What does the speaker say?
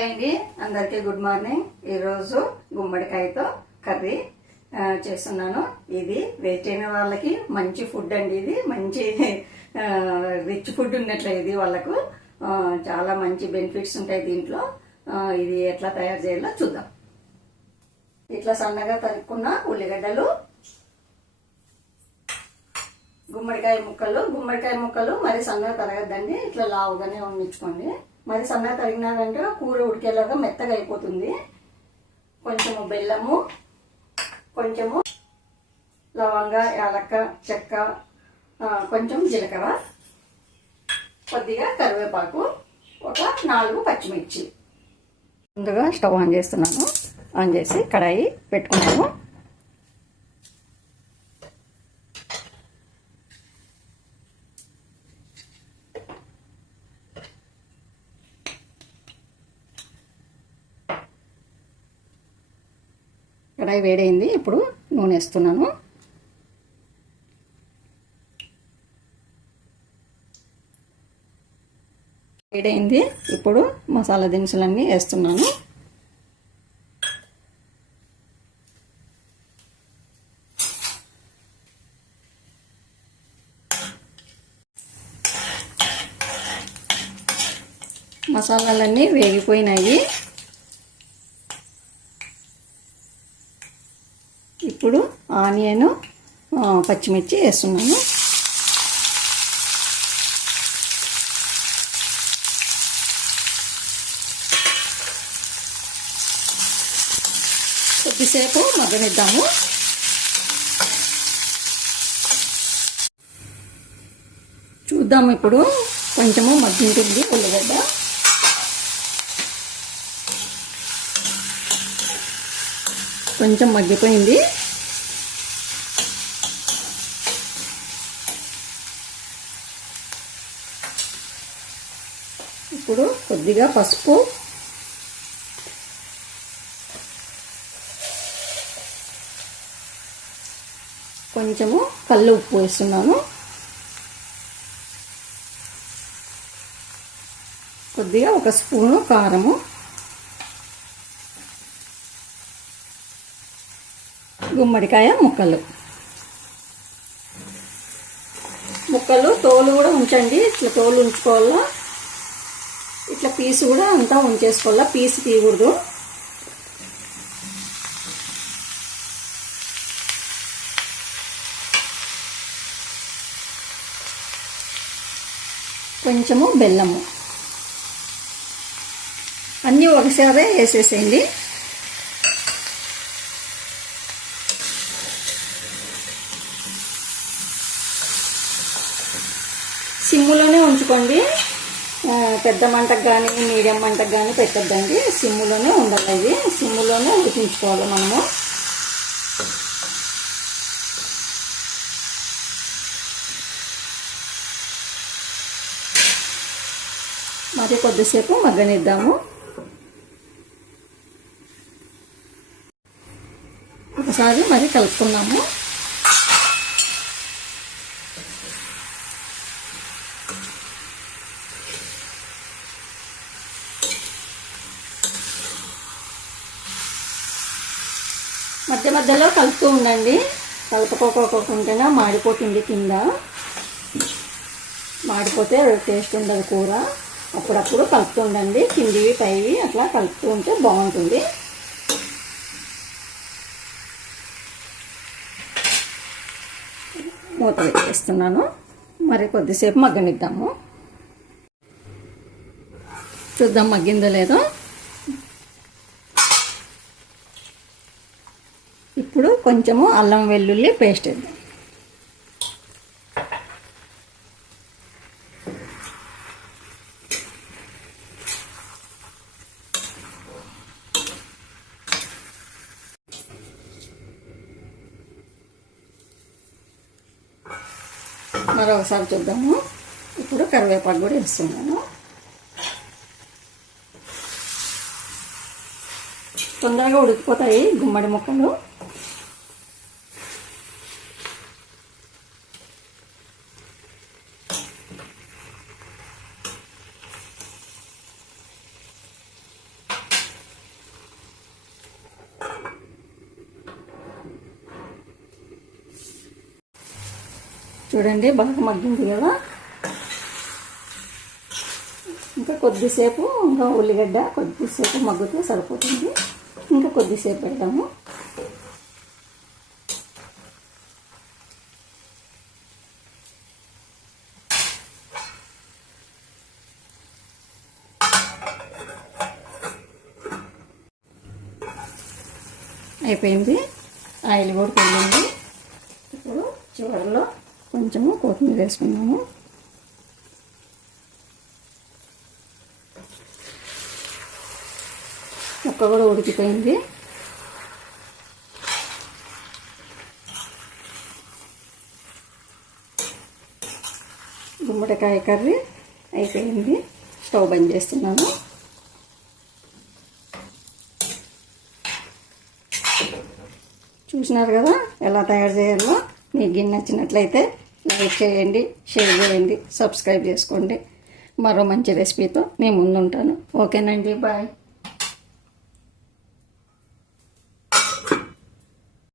Hi అండి, అందరికీ good morning. ఈరోజు గుమ్మడికాయతో కర్రీ చేస్తున్నాను. ఇది వెయిట్ అయిన వాళ్ళకి మంచి ఫుడ్ అండి. ఇది మంచి రిచ్ ఫుడ్ ఉన్నట్లే. ఇది వాళ్ళకు చాలా మంచి బెనిఫిట్స్ ఉంటాయి దీంట్లో. ఇది ఎట్లా తయారు చేయాలో చూద్దాం. ఇట్లా సన్నగా తరుక్కున్న ఉల్లిగడ్డలు, గుమ్మడికాయ ముక్కలు మరి సన్నగా తరగద్దండి, ఇట్లా లావుగానే ఉండించుకోండి. మరి సన్నగా తరిగినారంటే కూర ఉడికేలాగా మెత్తగా అయిపోతుంది. కొంచెము బెల్లము, కొంచెము లవంగ, యాలక్క, చెక్క, కొంచెం జీలకర్ర, కొద్దిగా కరివేపాకు, ఒక 4 పచ్చిమిర్చి. ముందుగా స్టవ్ ఆన్ చేస్తున్నాను. ఆన్ చేసి కడాయి పెట్టుకున్నాము. కడాయి వేడైంది. ఇప్పుడు నూనె వేస్తున్నాను. వేడైంది. ఇప్పుడు మసాలా దినుసులన్నీ వేస్తున్నాను. మసాలాలన్నీ వేగిపోయినాయి. ఇప్పుడు ఆనియన్, పచ్చిమిర్చి వేస్తున్నాను. కొద్దిసేపు మగ్గనిద్దాము. చూద్దాము ఇప్పుడు కొంచెము మగ్గింటుంది ఉల్లిగడ్డ. కొంచెం మగ్గిపోయింది. ఇప్పుడు కొద్దిగా పసుపు, కొంచెము కల్లు ఉప్పు వేస్తున్నాను. కొద్దిగా 1 స్పూను కారము, గుమ్మడికాయ ముక్కలు తోలు కూడా ఉంచండి. ఇట్లా తోలు ఉంచుకోవాలా. ఇట్లా పీసు కూడా అంతా ఉంచేసుకోవాలా. పీసు తీయకూడదు. కొంచెము బెల్లము అన్నీ ఒకసారి వేసేసేయండి. సిమ్ములోనే ఉంచుకోండి. పెద్ద మంటకు కానీ మీడియం మంటకు కానీ పెట్టద్దండి. సిమ్ములోనే ఉండాలి. ఇది సిమ్ములోనే ఉడికించుకోవాలి మనము. మరి కొద్దిసేపు మగ్గనిద్దాము. ఒకసారి మరి కలుపుకున్నాము. మధ్యలో కలుపుతూ ఉండండి. కలుపుకోకుంటేనే మాడిపోతుంది. కింద మాడిపోతే టేస్ట్ ఉండదు కూర. అప్పుడప్పుడు కలుపుతూ ఉండండి. కిందివి పైవి అట్లా కలుపుతూ ఉంటే బాగుంటుంది. మూత పెట్టేస్తున్నాను. మరి కొద్దిసేపు మగ్గనిద్దాము. చూద్దాం మగ్గిందో లేదో. ఇప్పుడు కొంచెము అల్లం వెల్లుల్లి పేస్ట్ వేద్దాం. మరొకసారి చూద్దాము. ఇప్పుడు కరివేపాకు కూడా వేస్తున్నాను. తొందరగా ఉడికిపోతాయి గుమ్మడి ముక్కలు. చూడండి బాగా మగ్గింది కదా. ఇంకా కొద్దిసేపు, ఇంకా ఉల్లిగడ్డ కొద్దిసేపు మగ్గితే సరిపోతుంది. ఇంకా కొద్దిసేపు పెడదాము. అయిపోయింది, ఆయిల్ కూడా పెళ్ళింది. ఇప్పుడు చివరిలో కొంచెము కొత్తిమీర వేసుకున్నాము. ముక్క కూడా ఉడికిపోయింది. గుమ్మడికాయ కర్రీ అయిపోయింది. స్టవ్ బంద్ చేస్తున్నాను. చూసినారు కదా ఎలా తయారు చేయాలో. మీకు నచ్చినట్లయితే లైక్ చేయండి, షేర్ చేయండి, సబ్స్క్రైబ్ చేసుకోండి. మరో మంచి రెసిపీతో నేను ముందుంటాను. ఓకేనండి, బాయ్.